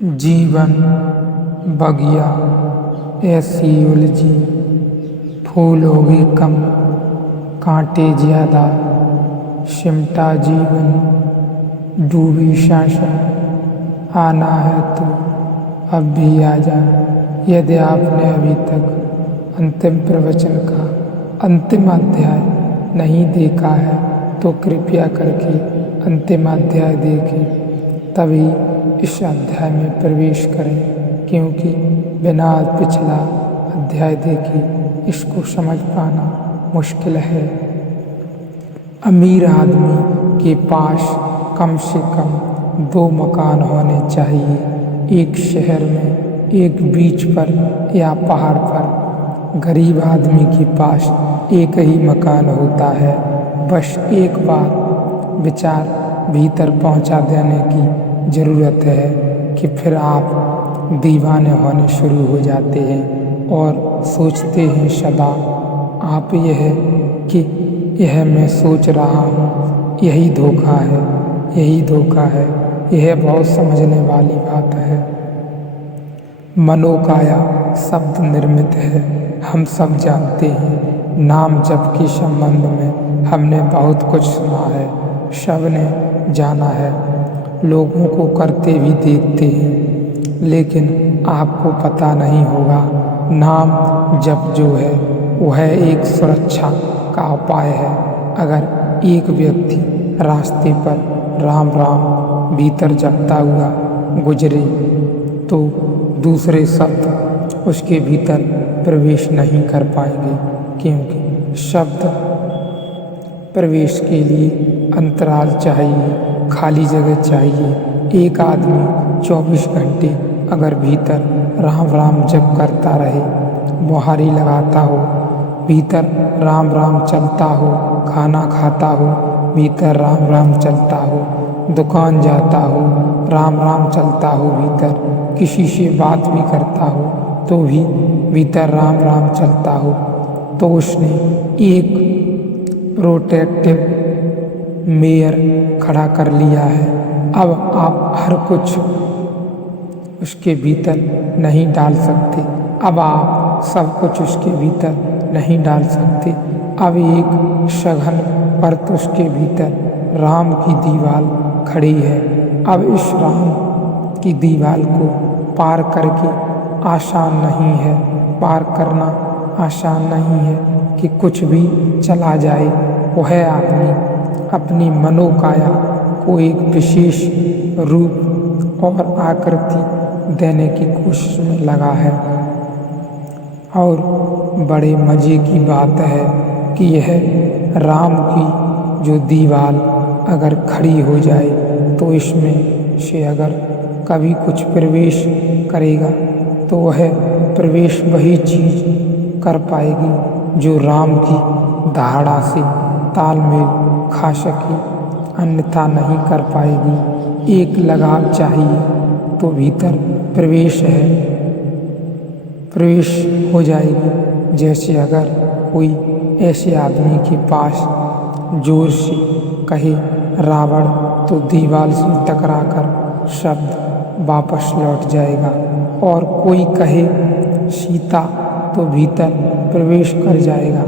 जीवन बगिया ऐसी उलझी, फूल होगे कम कांटे ज्यादा, सिमटा जीवन डूबी सांसें। आना है तो अब भी आजा। यदि आपने अभी तक अंतिम प्रवचन का अंतिम अध्याय नहीं देखा है तो कृपया करके अंतिम अध्याय देखें, तभी इस अध्याय में प्रवेश करें, क्योंकि बिना पिछला अध्याय देखे इसको समझ पाना मुश्किल है। अमीर आदमी के पास कम से कम 2 मकान होने चाहिए, एक शहर में, एक बीच पर या पहाड़ पर। गरीब आदमी के पास एक ही मकान होता है। बस एक बार विचार भीतर पहुंचा देने की ज़रूरत है कि फिर आप दीवाने होने शुरू हो जाते हैं और सोचते हैं सदा आप यह कि यह मैं सोच रहा हूँ, यही धोखा है, यही धोखा है। यह बहुत समझने वाली बात है। मनोकाया शब्द निर्मित है, हम सब जानते हैं। नाम जप के संबंध में हमने बहुत कुछ सुना है, सबने जाना है, लोगों को करते भी देखते हैं, लेकिन आपको पता नहीं होगा नाम जप जो है वह एक सुरक्षा का उपाय है। अगर एक व्यक्ति रास्ते पर राम राम भीतर जपता हुआ गुजरे तो दूसरे शब्द उसके भीतर प्रवेश नहीं कर पाएंगे, क्योंकि शब्द प्रवेश के लिए अंतराल चाहिए, खाली जगह चाहिए। एक आदमी 24 घंटे अगर भीतर राम राम जप करता रहे, बुहारी लगाता हो, भीतर राम राम चलता हो, खाना खाता हो, भीतर राम राम चलता हो, दुकान जाता हो, राम राम चलता हो, भीतर किसी से बात भी करता हो तो भी भीतर राम राम चलता हो, तो उसने एक प्रोटेक्टिव मेयर खड़ा कर लिया है। अब आप हर कुछ उसके भीतर नहीं डाल सकते, अब आप सब कुछ उसके भीतर नहीं डाल सकते। अब एक सघन परत उसके भीतर राम की दीवार खड़ी है। अब इस राम की दीवार को पार करके आसान नहीं है, पार करना आसान नहीं है कि कुछ भी चला जाए। वह आदमी अपनी मनोकाया को एक विशेष रूप और आकृति देने की कोशिश में लगा है। और बड़े मज़े की बात है कि यह राम की जो दीवार अगर खड़ी हो जाए तो इसमें से अगर कभी कुछ प्रवेश करेगा तो वह प्रवेश वही चीज़ कर पाएगी जो राम की धारणा से तालमेल खा सके, अन्यथा नहीं कर पाएगी। एक लगाव चाहिए तो भीतर प्रवेश है, प्रवेश हो जाएगी। जैसे अगर कोई ऐसे आदमी के पास जोर से कहे रावण तो दीवार से टकराकर शब्द वापस लौट जाएगा, और कोई कहे सीता तो भीतर प्रवेश कर जाएगा।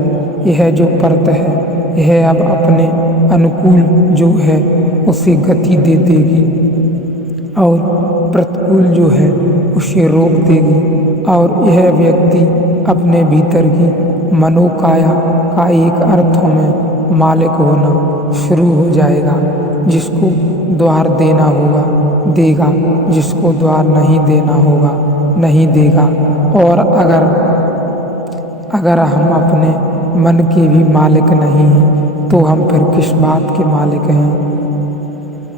यह जो परत है यह अब अपने अनुकूल जो है उसे गति दे देगी और प्रतिकूल जो है उसे रोक देगी, और यह व्यक्ति अपने भीतर की मनोकाया का एक अर्थों में मालिक होना शुरू हो जाएगा। जिसको द्वार देना होगा देगा, जिसको द्वार नहीं देना होगा नहीं देगा। और अगर हम अपने मन के भी मालिक नहीं हैं तो हम फिर किस बात के मालिक हैं?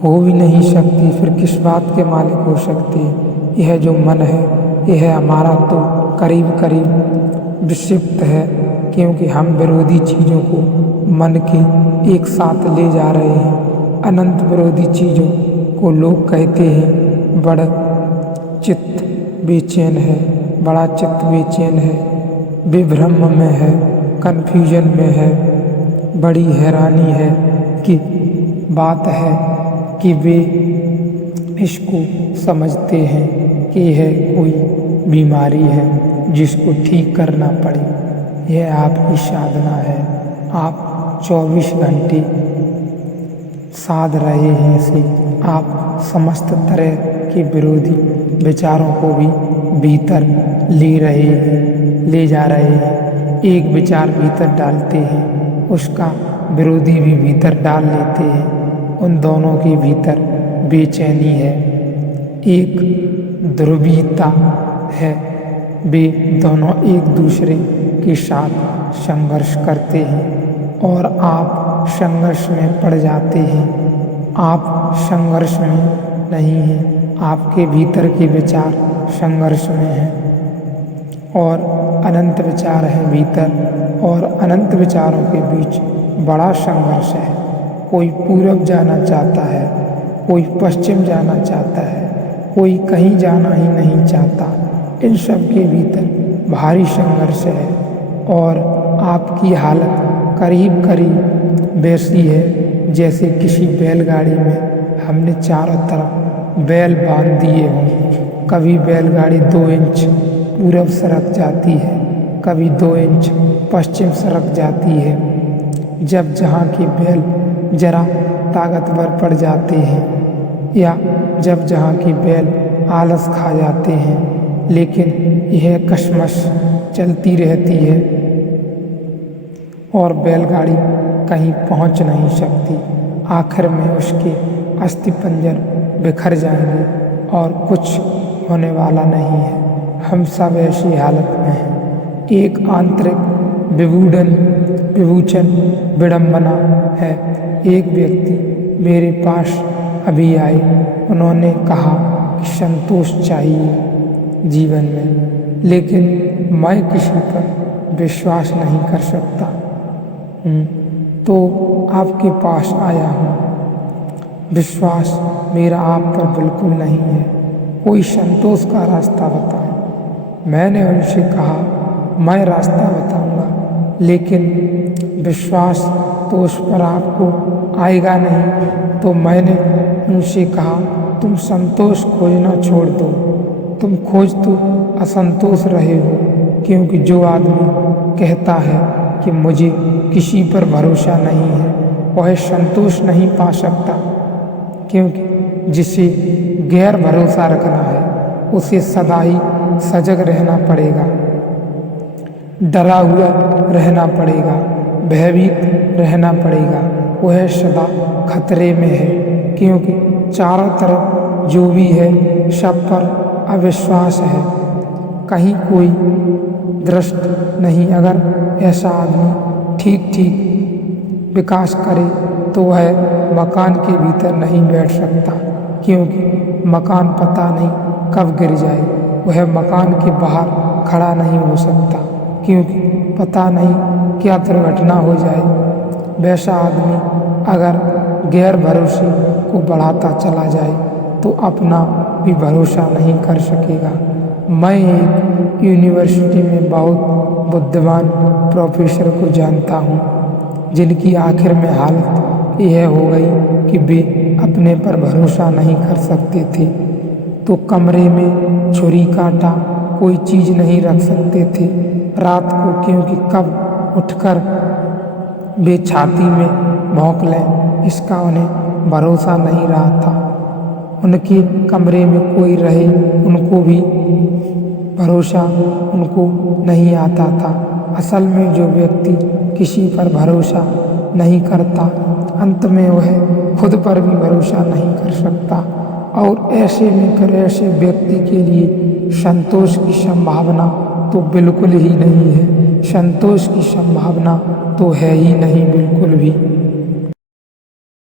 हो भी नहीं सकती, फिर किस बात के मालिक हो सकते हैं? यह जो मन है यह हमारा तो करीब करीब विक्षिप्त है, क्योंकि हम विरोधी चीज़ों को मन के एक साथ ले जा रहे हैं। अनंत विरोधी चीज़ों को लोग कहते हैं बड़ा चित्त बेचैन है, बड़ा चित्त बेचैन है, विभ्रम में है, कन्फ्यूजन में है। बड़ी हैरानी है कि बात है कि वे इसको समझते हैं कि यह कोई बीमारी है जिसको ठीक करना पड़े। यह आपकी साधना है। आप 24 घंटे साध रहे हैं इसे। आप समस्त तरह के विरोधी विचारों को भी भीतर ले जा रहे हैं। एक विचार भीतर डालते हैं, उसका विरोधी भी भीतर डाल लेते हैं। उन दोनों के भीतर बेचैनी है, एक ध्रुवीयता है। वे दोनों एक दूसरे के साथ संघर्ष करते हैं और आप संघर्ष में पड़ जाते हैं। आप संघर्ष में नहीं हैं, आपके भीतर के विचार संघर्ष में हैं और अनंत विचार हैं भीतर, और अनंत विचारों के बीच बड़ा संघर्ष है। कोई पूरब जाना चाहता है, कोई पश्चिम जाना चाहता है, कोई कहीं जाना ही नहीं चाहता। इन सब के भीतर भारी संघर्ष है और आपकी हालत करीब करीब वैसी है जैसे किसी बैलगाड़ी में हमने चारों तरफ बैल बांध दिए हों। कभी बैलगाड़ी 2 इंच पूरब सरक जाती है, कभी 2 इंच पश्चिम सरक जाती है। जब जहाँ के बैल जरा ताकतवर पड़ जाते हैं या जब जहाँ के बैल आलस खा जाते हैं, लेकिन यह कशमश चलती रहती है और बैलगाड़ी कहीं पहुंच नहीं सकती। आखिर में उसके अस्थिपंजर बिखर जाएंगे और कुछ होने वाला नहीं है। हम सब ऐसी हालत में हैं। एक आंतरिक विभूषण विडंबना है। एक व्यक्ति मेरे पास अभी आए, उन्होंने कहा कि संतोष चाहिए जीवन में, लेकिन मैं किसी पर विश्वास नहीं कर सकता तो आपके पास आया हूँ। विश्वास मेरा आप पर बिल्कुल नहीं है। कोई संतोष का रास्ता बताएं। मैंने उनसे कहा मैं रास्ता बताऊंगा, लेकिन विश्वास तो उस पर आपको आएगा नहीं। तो मैंने उनसे कहा तुम संतोष खोजना छोड़ दो। तुम खोज तो असंतोष रहे हो, क्योंकि जो आदमी कहता है कि मुझे किसी पर भरोसा नहीं है, वह संतोष नहीं पा सकता, क्योंकि जिसे गैर भरोसा रखना है उसे सदा ही सजग रहना पड़ेगा, डरा हुआ रहना पड़ेगा, भयभीत रहना पड़ेगा। वह सदा खतरे में है, क्योंकि चारों तरफ जो भी है सब पर अविश्वास है। कहीं कोई दृष्ट नहीं। अगर ऐसा आदमी ठीक विकास करे तो वह मकान के भीतर नहीं बैठ सकता, क्योंकि मकान पता नहीं कब गिर जाए। वह मकान के बाहर खड़ा नहीं हो सकता, क्योंकि पता नहीं क्या दुर्घटना हो जाए। वैसा आदमी अगर गैर भरोसे को बढ़ाता चला जाए तो अपना भी भरोसा नहीं कर सकेगा। मैं एक यूनिवर्सिटी में बहुत बुद्धिमान प्रोफेसर को जानता हूँ, जिनकी आखिर में हालत यह हो गई कि वे अपने पर भरोसा नहीं कर सकते थे, तो कमरे में छुरी कांटा कोई चीज़ नहीं रख सकते थे रात को, क्योंकि कब उठकर वे छाती में भौंक लें इसका उन्हें भरोसा नहीं रहा था। उनके कमरे में कोई रहे उनको भी भरोसा उनको नहीं आता था। असल में जो व्यक्ति किसी पर भरोसा नहीं करता, अंत में वह खुद पर भी भरोसा नहीं कर सकता, और ऐसे में फिर ऐसे व्यक्ति के लिए संतोष की संभावना तो बिल्कुल ही नहीं है। संतोष की संभावना तो है ही नहीं बिल्कुल भी।